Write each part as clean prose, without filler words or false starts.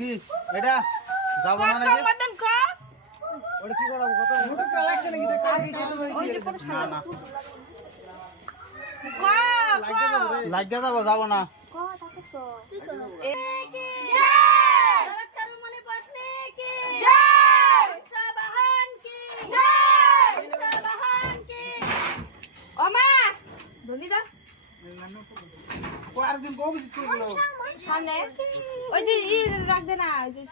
কি এটা যাব না নাকি কতদিন ক ওটা কি করাবো কত মোটরটা লাগছে নাকি দেখ ওই যে পরে না না ক লাগতে যাব না ক তাকে তো কি ডাক্তার মনে পত্নী কি জয় সবাহান কি জয় সবাহান কি ওমা ধনি দা আর দিন কবে চললো সামনে ওই যে ই রাখ দে না ওই যে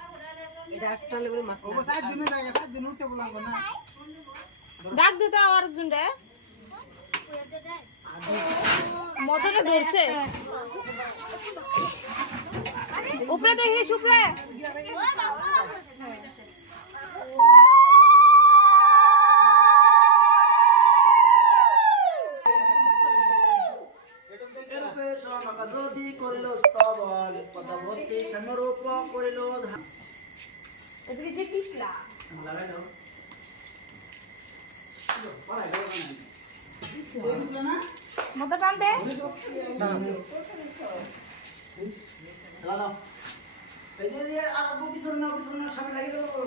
এটা একটা লেভেল মাছ ও সাইড দিনে লাগে সাইড দিন উঠে বলাম না ডাক দে তো আরেকজন রে মদনে ধরছে উপরে দেখিস উপরে যদি করিল স্তবল পদবর্তী সমরূপ করিল এদিকে যে পিছলা লাগাই দাও মদ টান দে এই যে আর পিছনে না সামনে লাগিয়ে দাও